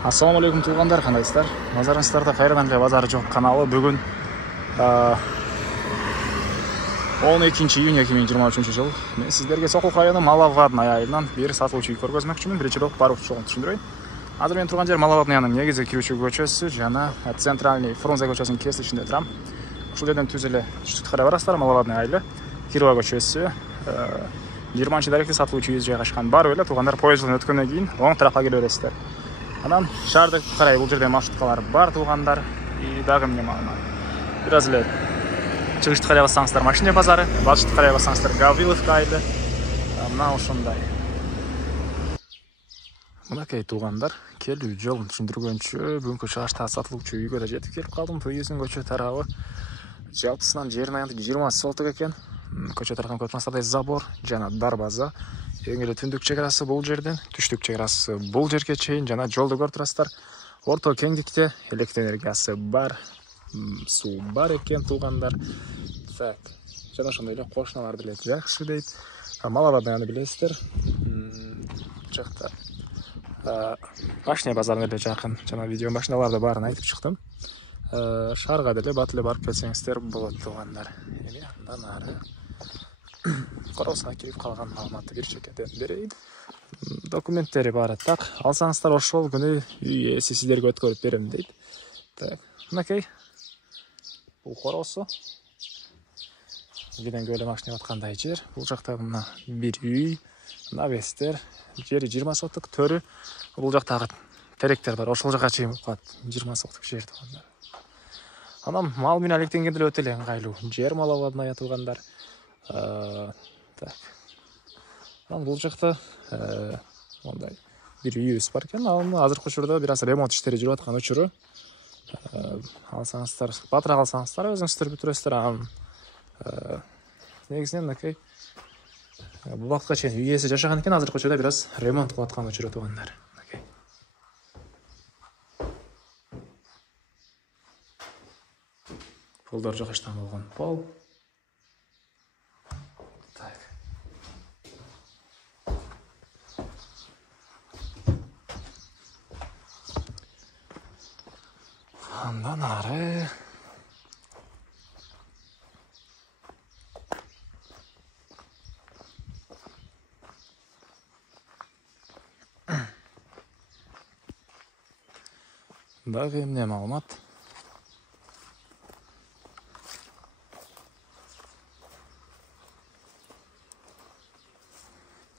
Ассаламу алейкум туғандар, қандайсыздар? Назарыңыздарда қайрадан базары жоқ каналы. Бүгін 12 июнь 2023 жыл. Мен сіздерге Сокул районы Маловадный айылынан бері сатылушы үй көргөзмөкчүмүн. Биринчи болып барып чогун түшүндүрөйүн. Азыр мен турган жер Маловадныйнын негизи кирүүчү көчөсү жана центральный Фрунзе көчөсүнүн кесишинде турам. Ушул жерден түз эле түштүккө карай барасыздар. Маловадный айылы, Кирова көчөсү, 20 даректе сатылуучу үй жайгашкан. Барып эле тугандар поезддон өткөндөн кийин оң тарапка келе бересиздер. Анан шаардык карай бул жерде маршруткалар бар тугандар. И дагы эмне маалымат. Бираз эле чыгышты карай бассаңыздар Машина базары, батышты карай бассаңыздар Гавриловка айылы. Мына ошондой. Мынакей тугандар, келүү жолун түшүндүргөнчө бүгүнкү чыгышта сатылуучу үйгө да жетип келип калдым. Туйүздүн көчө тарабы жалпысынан жерин аянты 20 соток экен. Көчө тарапынан көрүп турсаңыздар забор жана дарбаза. Эң эле түндүк чек-арасы бул жерден, түштүк чек-арасы бул жерге чейин жана жолду көрүп турасыздар. Орто кеңдикте электр энергиясы бар, суу бар экен тугандар. Так, жана ошондой эле кошуналар деле жакшы дейт. Маловадныйны билесиздер. Жакта Машина базарына эле жакын. Жана видео машиналарды баарын айтып чыктым. Шаарга деле бат эле барып келсеңиздер болот тугандар. Эми андан ары коросуна кирип калган маалыматты бир чекеден берейин. Документтери баары так. Алсаңыздар ошол күнү үй ээси сиздерге өткөрүп берем дейт. Так, мынакей. Бул коросу. Видеоге эле машина аткандай жер. Бул жакта мына бир үй, навестер, жери 20 соток, төрү. Бул жактагы теректер бар. Ошол жака чейин болуп калат. 20 соток жер тугандар. Анан мал менен алектенген деле өтө эле ыңгайлуу жер Маловадный тугандар. Так. Анан бул жакта мондай бир үйүбүз бар экен. Азыркы учурда бир аз ремонт иштери жүрүп аткан учуру. Алсаңыздар, батыра калсаңыздар өзүңүздөр бүтүрөсүздөр. Анан негизинен мынакей бул убакытка чейин үй ээси жашаган экен. Азыркы учурда бир аз ремонт кылып аткан учуру тугандар. Полдор жакыштан болгон пол. Андан ары дагы эмне маалымат?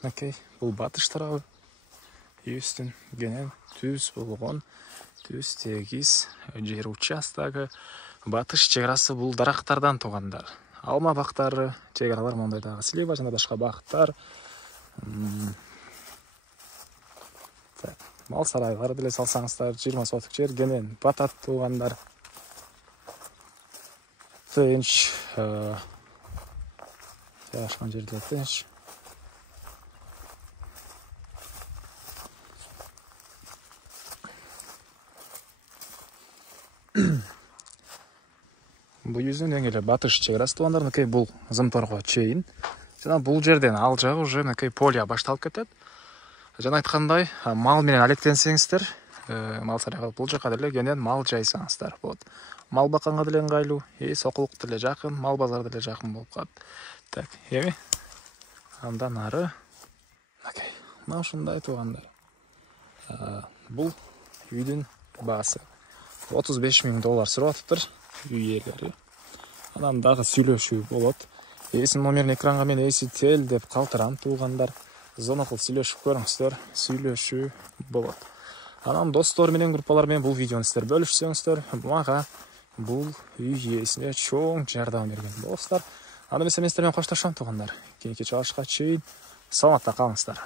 Окей, бул батыш тарабы. Үйүстүн кенен түз болгон, түз тегиз жер участогу. Батыш чек-арасы бул дарактардан тугандар. Алма бактары, чек-аралар мондай дагы слива жана башка бактар. Так, мал сарайлары деле салсаңыздар 20 соток жер кенен батат тугандар. Тынч, жашкан жерде тынч. Бул жүзүн эң эле батыш чек-арасы тугандар. Мынакей бул Зымторго чейин. Жана бул жерден ал жагы уже мынакей полия башталып кетет. Жана айткандай, мал менен алектенсеңиздер, мал сарайга бул жака деле кенен мал жайсаңыздар болот. Мал бакканга деле ыңгайлуу, Сокулук деле жакын, мал базары деле жакын болуп калат. Так, эми андан ары мынакей, мына ушундай тугандар. Бул үйдүн баасы $35,000 сурап атыптыр үй ээлери. Анан дагы сүйлөшүү болот. Ээсинин номерин экранга мен ээси тел деп калтырам тугандар. Зона кылып сүйлөшүп көрүңүздөр, сүйлөшүү болот. Анан достор менен, группалар менен бул видеону сиздер бөлүшсөңүздөр, мага бул үй ээсине чоң жардам берген болосуздар. Анда эмесе мен сиздер менен коштошом тугандар. Кийинки чыгышка чейин саламатта калыңыздар.